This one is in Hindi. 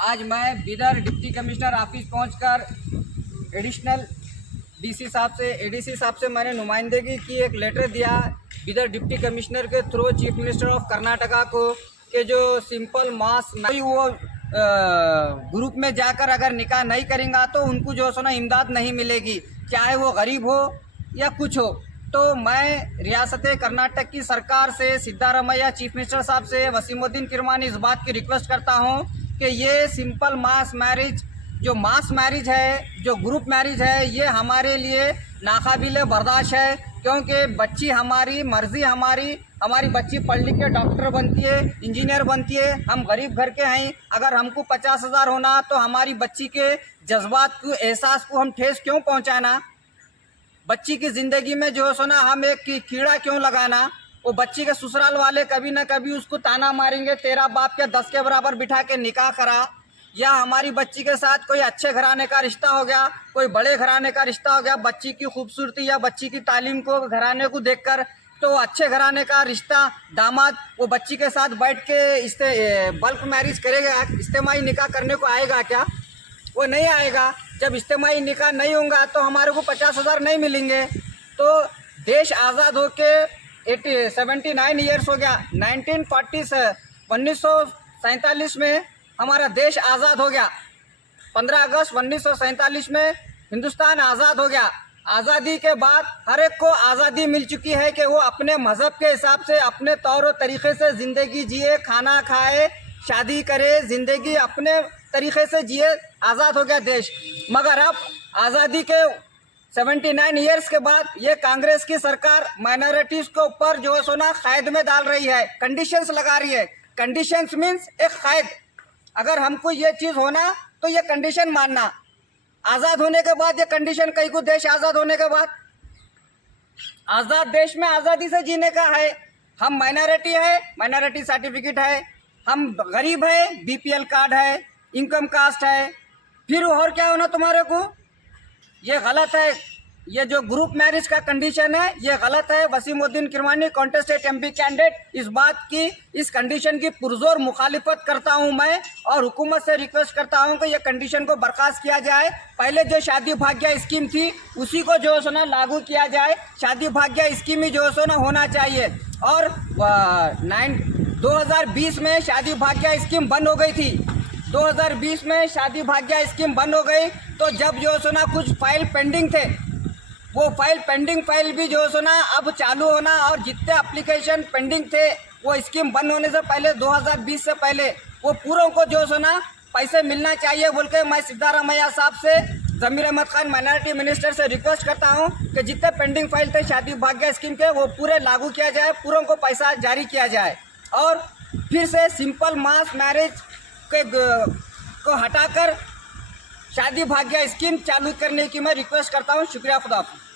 आज मैं बिदर डिप्टी कमिश्नर ऑफिस पहुंचकर एडिशनल एडीसी साहब से मैंने नुमाइंदगी की एक लेटर दिया बिदर डिप्टी कमिश्नर के through chief minister of Karnataka को कि जो सिंपल मास नहीं वो ग्रुप में जाकर अगर निकाह नहीं करेंगे तो उनको जो है ना इमदाद नहीं मिलेगी, चाहे वो गरीब हो या कुछ हो। तो मैं रियासत कर्नाटक की सरकार से, सिद्धारमैया चीफ मिनिस्टर साहब से, वसीमुद्दीन किरमानी इस बात की रिक्वेस्ट करता हूं कि ये सिंपल मास मैरिज है, जो ग्रुप मैरिज है, ये हमारे लिए नाकाबिल बर्दाश्त है। क्योंकि बच्ची हमारी मर्जी, हमारी बच्ची पढ़ लिख के डॉक्टर बनती है, इंजीनियर बनती है। हम गरीब घर के हैं, अगर हमको 50,000 होना तो हमारी बच्ची के जज्बात को, एहसास को हम ठेस क्यों पहुंचाना? बच्ची की ज़िंदगी में जो है ना हम एक कीड़ा क्यों लगाना? वो बच्ची के ससुराल वाले कभी ना कभी उसको ताना मारेंगे, तेरा बाप के 10 के बराबर बिठा के निकाह करा। या हमारी बच्ची के साथ कोई अच्छे घराने का रिश्ता हो गया, कोई बड़े घराने का रिश्ता हो गया, बच्ची की खूबसूरती या बच्ची की तालीम को, घराने को देखकर, तो अच्छे घराने का रिश्ता दामाद वो बच्ची के साथ बैठ के बल्क मैरिज करेगा, इज्तिमाई निकाह करने को आएगा क्या? वो नहीं आएगा। जब इज्तिमाई निकाह नहीं होगा तो हमारे को 50,000 नहीं मिलेंगे। तो देश आज़ाद होके 79 ईयर्स हो गया। 1947 में हमारा देश आज़ाद हो गया। 15 अगस्त 1947 में हिंदुस्तान आज़ाद हो गया। आज़ादी के बाद हर एक को आज़ादी मिल चुकी है कि वो अपने मज़हब के हिसाब से, अपने तौर और तरीक़े से ज़िंदगी जिए, खाना खाए, शादी करे, ज़िंदगी अपने तरीक़े से जिए। आज़ाद हो गया देश। मगर अब आज़ादी के 79 ईयर्स के बाद ये कांग्रेस की सरकार माइनॉरिटीज़ के ऊपर जो है सोना कैद में डाल रही है, कंडीशंस लगा रही है। कंडीशंस मीन्स एक कैद। अगर हमको ये चीज़ होना तो ये कंडीशन मानना। आज़ाद होने के बाद ये कंडीशन कहीं को, देश आज़ाद होने के बाद आज़ाद देश में आज़ादी से जीने का है। हम माइनॉरिटी है, माइनॉरिटी सर्टिफिकेट है। हम गरीब है, बीपीएल कार्ड है, इनकम कास्ट है। फिर और क्या होना तुम्हारे को? ये गलत है। ये जो ग्रुप मैरिज का कंडीशन है ये गलत है। Wasimuddin Kirmani contested MP candidate इस बात की, इस कंडीशन की पुरजोर मुखालिफत करता हूं मैं, और हुकूमत से रिक्वेस्ट करता हूं कि ये कंडीशन को बर्खास्त किया जाए। पहले जो शादी भाग्य स्कीम थी उसी को जो है ना लागू किया जाए। शादी भाग्य स्कीम ही जो है ना होना चाहिए। और 2020 में शादी भाग्य स्कीम बंद हो गई थी। 2020 में शादी भाग्य स्कीम बंद हो गई। तो जब जो है ना कुछ फाइल पेंडिंग थे, वो पेंडिंग फाइल भी जो है ना अब चालू होना, और जितने एप्लीकेशन पेंडिंग थे वो स्कीम बंद होने से पहले 2020 से पहले वो पूरों को जो है ना पैसे मिलना चाहिए बोल के मैं सिद्धारमैया साहब से, ज़मीर अहमद खान माइनॉरिटी मिनिस्टर से रिक्वेस्ट करता हूं कि जितने पेंडिंग फाइल थे शादी भाग्य स्कीम के वो पूरे लागू किया जाए, पूरों को पैसा जारी किया जाए, और फिर से सिंपल मास मैरिज को हटाकर शादी भाग्य स्कीम चालू करने की मैं रिक्वेस्ट करता हूं। शुक्रिया, खुदा हाफिज़।